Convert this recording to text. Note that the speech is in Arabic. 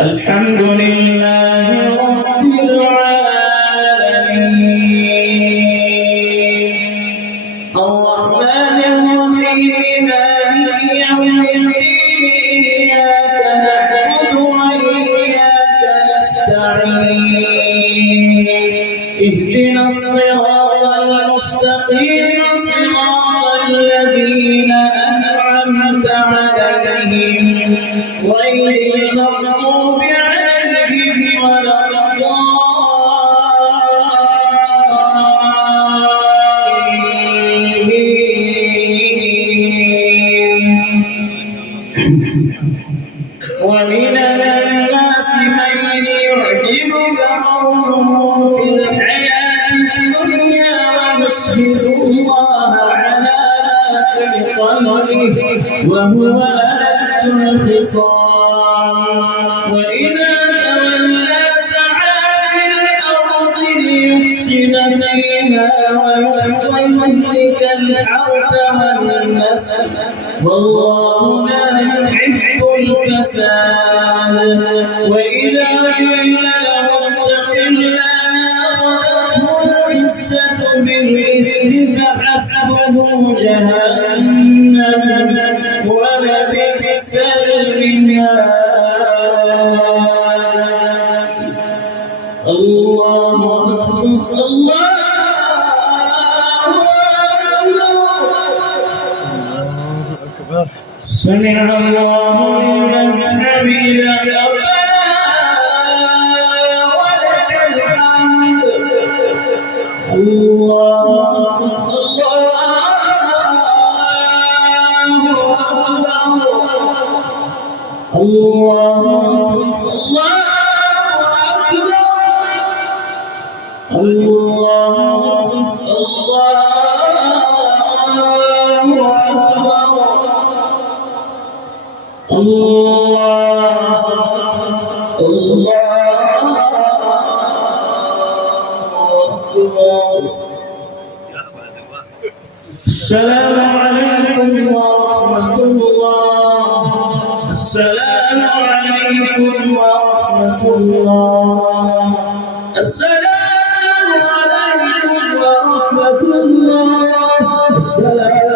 الحمد لله رب العالمين الرحمن الرحيم مالك يوم الدين إياك نعبد وإياك نستعين اهدنا الصراط المستقيم صراط الذين أنعمت عليهم غير المغضوب عليهم ولا الضالين ومن الناس من يعجبك قوله في الحياة الدنيا ويشهد الله على ما في قلبه وهو ألد الخصام وإذا تولى سعى في الأرض ليفسد فيها ويهلك الحرث والنسل والله لا يحب الفساد وإذا قيل له اتق الله أخذته العزة بالإثم فحسبه جهنم ولبئس المهاد الله أكبر الله أكبر سمع الله لمن حمده ربنا ولك الحمد الله أكبر الله أكبر الله السلام عليكم ورحمة الله السلام عليكم ورحمة الله السلام عليكم ورحمة الله السلام